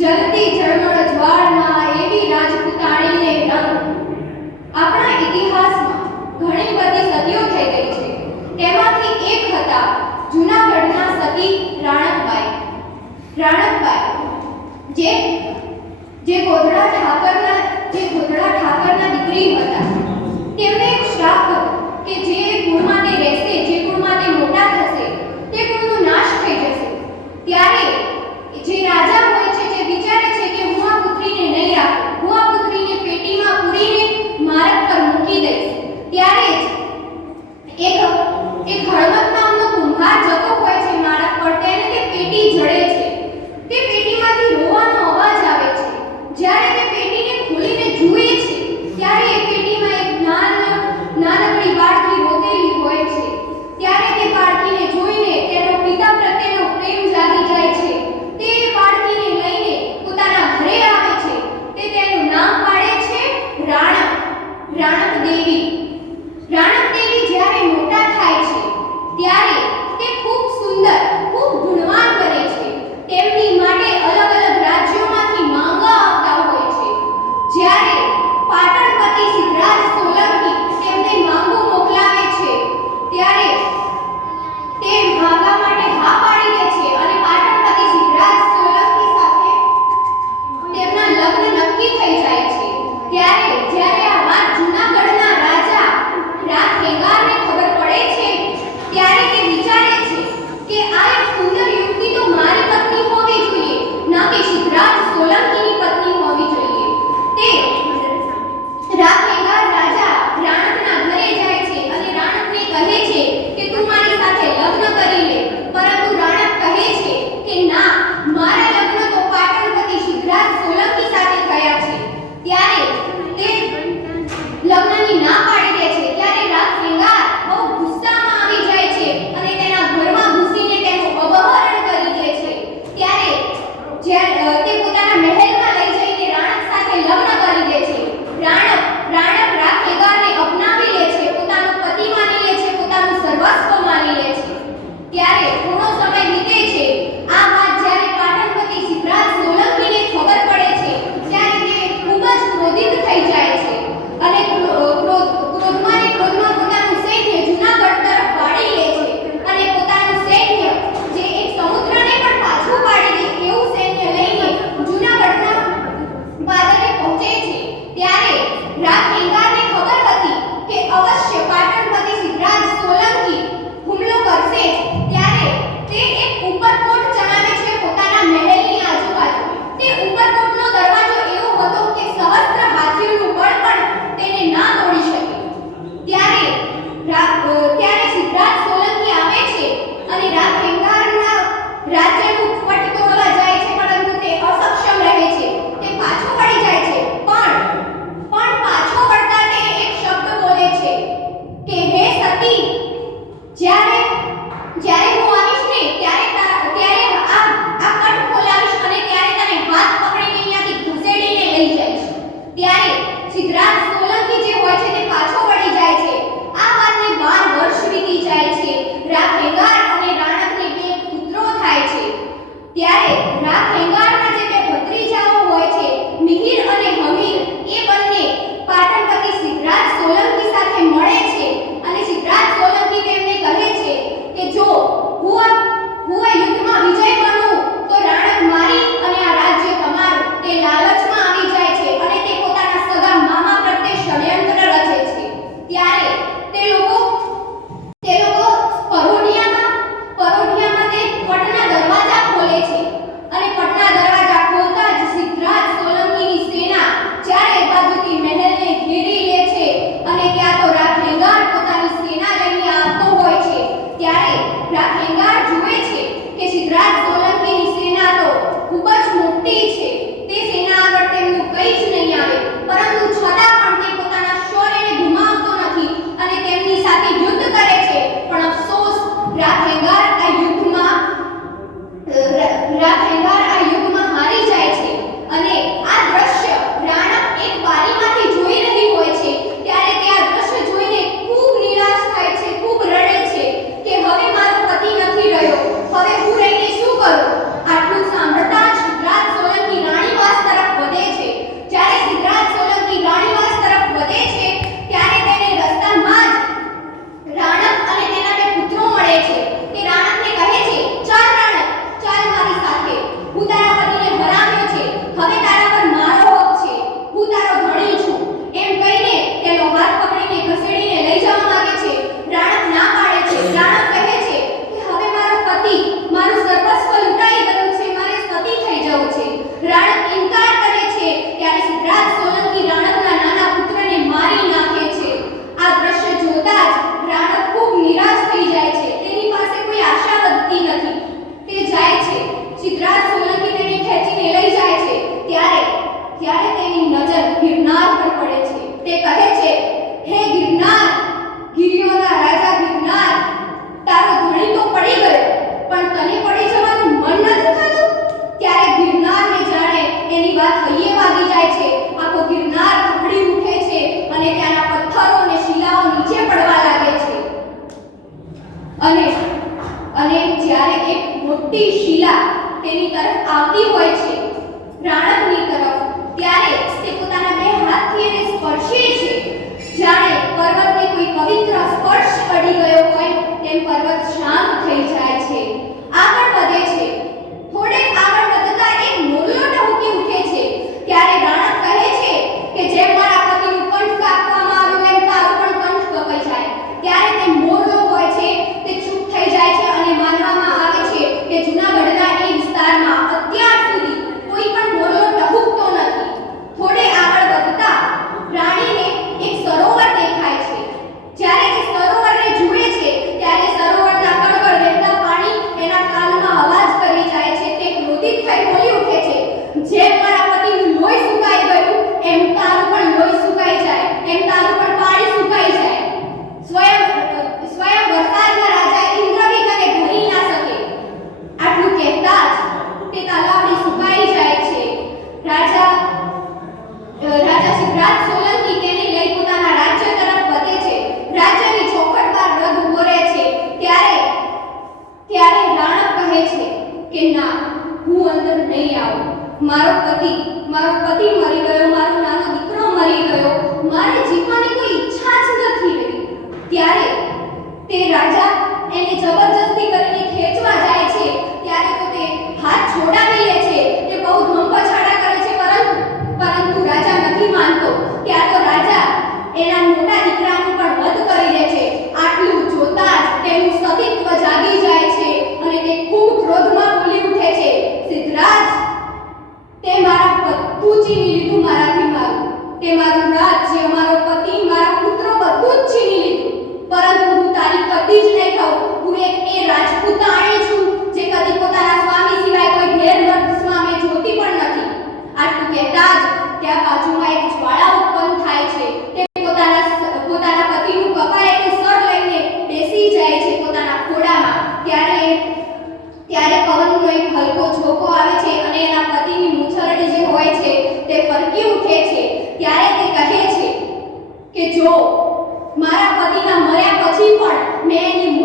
જલતી ઝળમળ જ્વાળમાં એવી રાજપૂતાણીને રંગ આપણા ઇતિહાસમાં ઘણી બધી સદીઓ થઈ ગઈ છે. તેમાંથી એક હતા જૂનાગઢના સતી રાણકબાઈ, જે ગોધરા ઠાકરના દીકરી હતા. તેમને એક શ્રાપ હતો કે જે કુળમાં તે રહેશે, જે કુળમાં તે મોટા થશે, તે કુળનો નાશ થઈ જશે. ત્યારે જે રાજા હોય છે, જે વિચારે છે કે હું આ પુત્રીને નહીં રાખું, હું આ પુત્રીને પેટીમાં પૂરીને માર્ગ પર મૂકી દઈશ, ત્યારે જ એક હળવદ નામનો કુંભાર જતો હોય છે માર્ગ પર. તેને તે પેટી જડે છે. તે પેટીમાંથી રોવાનો અવાજ આવે છે. જ્યારે તે પેટીને ખોલીને જુએ છે ત્યારે એ પેટીમાં એક નાનકડી બાળકી રોતેલી હોય છે. ત્યારે તે બાળકીને જોઈને તેનો પિતા પ્રત્યેનો પ્રેમ જાગી જાય છે. તે બાળકીને લઈને પોતાના ઘરે આવે છે. તે તેનું નામ પાડે છે રાણક દેવી. જ્યારે મોટા થાય છે ત્યારે તે ખૂબ સુંદર, ખૂબ ગુણવાન બને છે. તેમની માટે અલગ અલગ રાજ્યોમાંથી માંગા આવતા હોય છે. જ્યારે પાટણપતિ સિદ્ધરાજ સોલંકી તેમને માંગો મોકલાવે છે ત્યારે તે માંગા માટે હા પાડી દે છે અને પાટણપતિ સિદ્ધરાજ સોલંકી સાથે તેમના લગ્ન નક્કી થઈ જાય છે. ત્યારે જ્યારે આ વાત જૂનાગઢના રાજા રાથેંગારને ખબર પડે છે ત્યારે તે વિચારે છે કે આ એક સુંદર યુવતી તો મારી પત્ની હોવી જોઈએ, ના કે સિદ્ધરાજ સોલંકીની પત્ની હોવી જોઈએ. તે રાથેંગાર રાજા રાણકના ઘરે જાય છે અને રાણકને કહે છે કે તું મારી સાથે લગ્ન કરી લે. પરંતુ રાણક કહે છે કે ના, મારા લગ્ન તો પાટણપતિ સિદ્ધરાજ સોલંકી સાથે થયા છે. ત્યારે તે લગ્નની ના પાડી દે છે. ત્યારે રાથેંગાર બહુ ગુસ્સામાં આવી જાય છે અને તેના ઘરમાં ઘૂસીને તેનું અપહરણ કરી દે છે. ત્યારે જ્યારે તે પોતાના મહેલમાં લઈ જઈને રાણક સાથે લગ્ન કરી દે છે. રાણક રાથેંગારને અપનાવી લે છે, પોતાનો પતિ માની લે છે, પોતાનું સર્વસ્વ માની લે છે. ત્યારે થોડો સમય વીતે છે. આ વાત જ્યારે પાટણપતિ સિદ્ધરાજ સોલંકીને ખબર પડે છે ત્યારે તે ખૂબ જ ક્રોધિત થઈ જાય છે અને ક્રોધમાં પોતાનું સૈન્ય જૂનાગઢ તરફ વાળી લે છે અને પોતાનું સૈન્ય જે એક સમુદ્રને પણ પાછું પાડી દે એવું સૈન્ય લઈને જૂનાગઢના પાદરે પહોંચે છે. ત્યારે રાથેંગારને ખબર હતી કે અવશ્ય પાટણપતિ સિદ્ધરાજ સોલંકી હુમલો કરશે જ. ત્યારે તે એક ઉપરકોટ ચણાવે છે પોતાના મહેલની આજુબાજુ. તે ઉપરકોટનો દરવાજો એવો હતો કે સહસ્ત્ર હાથીઓનું બળ પણ તેને ના તોડી શકે. ત્યારે સિદ્ધરાજ સોલંકી આવે છે અને રાથેંગારના રાજ્યનું પટ તોડવા જાય છે, પરંતુ તે અસક્ષમ રહે છે. તે પાછો વળી જાય છે, પણ પાછો વળતા તે એક શબ્દ બોલે છે કે હે સતી, જ્યારે હું આવીશ ને ત્યારે આ પટ ખોલાવીશ અને ત્યારે તને હાથ પકડીને અહીંયાથી ઘસેડીને લઈ જઈશ. ત્યારે સિદ્ધરાજ સોલંકી જે હોય છે તે પાછો વળી જાય છે. આ વાતને 12 વર્ષ વીતી જાય છે. રાથેંગાર અને રાણકને 2 પુત્રો થાય છે. ત્યારે રાથેંગારના જે 2 ભત્રીજાઓ હોય છે, મિહિર અને હમીર, એ બંને પાટણપતિ સિદ્ધરાજ સોલંકી સાથે મળે છે અને સિદ્ધરાજ સોલંકી તેમને કહે છે કે જો હું આ યુદ્ધમાં વિજય બનું તો રાણક મારી અને આ રાજ્ય તમારું. તે લાલચમાં આવી જાય છે અને તે પોતાના સગા મામા પ્રત્યે ષડયંત્ર રચે છે. ત્યારે તે લોકો પરોઢિયામાં તે પટના દરવાજા ખોલે છે અને પટના મોટી શિલા તેની તરફ આવતી હોય છે, રાણકની તરફ, ત્યારે તે પોતાના બે હાથથી એને સ્પર્શે છે. જાણે પર્વતને કોઈ પવિત્ર સ્પર્શ પડી ગયો હોય તેમ પર્વત શાંત થઈ જાય છે, આગળ વધે છે. થોડેક આગળ વધતા એક મોરલો ટહુકી ઉઠે છે. ત્યારે રાણક કહે છે કે જેમ મારા પતિનું કંઠ કાપવામાં આવ્યું એમ તારું પણ કંઠ કપાઈ જાય. ત્યારે તે મોરલો હોય છે તે ચૂપ થઈ જાય છે અને માનવામાં આવે છે કે જૂનાગઢના એ વિસ્તારમાં અત્યાર સુધી કોઈ પણ મોરલો ટહુકતો નથી. થોડે આગળ વધતા રાણીને એક સરોવર દેખાય છે. જ્યારે તે સરોવરને જુએ છે ત્યારે સરોવરના કળકળ વહેતા પાણી એના કાનમાં અવાજ કરી જાય છે. તે ક્રોધિત થઈ બોલી ઉઠે છે, જેમ મારા પતિનું લોહી સુકાઈ ગયું એમ તારું પણ લોહી સુકાઈ જાય, એમ તારું પણ પાણી સુકાઈ જાય. સ્વયં વરસાદના રાજા ઇન્દ્ર બી તને ભરી ના શકે. આટલું કહેતા જ તે તલાવડી સુકાઈ જાય છે. રાજા સિદ્ધરાજ સોલંકી તેને લઈ પોતાના રાજ્ય તરફ વધે છે. રાજ્યની ચોખટ પર રથ ઉભો રહે છે. ત્યારે રાણક કહે છે કે ના, હું અંદર નહીં આવું. મારો પતિ મરી ગયો, મારો નાનો દીકરો મરી ગયો, મારે જીવવાની કોઈ ઈચ્છા જ નથી રહી. ત્યારે તે રાજા એને જબરજસ્તી કરીને ખેંચવા જાય છે. ત્યારે તો તે હાથ છોડાવી લે છે. તે બહુ ધમપછાડા કરે છે, પરંતુ રાજા નથી માનતો. ત્યાં તો રાજા એના મોટા દીકરાનું પણ વધ કરી દે છે. આટલું જોતા જ તેનું સતીત્વ જાગી જાય છે અને તે ખૂબ ક્રોધમાં બોલી ઉઠે છે, સિદ્ધરાજ, તે મારા બધું છીની લીધું મારાથી મારું. તે મારું રાજ્ય, મારો પતિ, મારા પુત્રો બધું જ છીની લીધું. પરંતુ હું તારી કદી જ નહીં થઉં. હું એક એ રાજપૂતાણી છું જે કદી પોતાના સ્વામી સિવાય કોઈ ઢેર સ્વામી જોતી પણ નથી. આટલું કહેતા જ ત્યાં બાજુમાં એક જ્વાળા ઉત્પન્ન થાય છે. તે પોતાના પતિનું કપાયેલું સર લઈને બેસી જાય છે પોતાના ખોળામાં. ત્યારે પવનનો એક હલકો ઝોકો આવે છે અને એના પતિની મૂછરડી જે હોય છે તે ફરકી ઉઠે છે. ત્યારે તે કહે છે કે જો મારા પતિના મર્યા પછી પણ મેં એની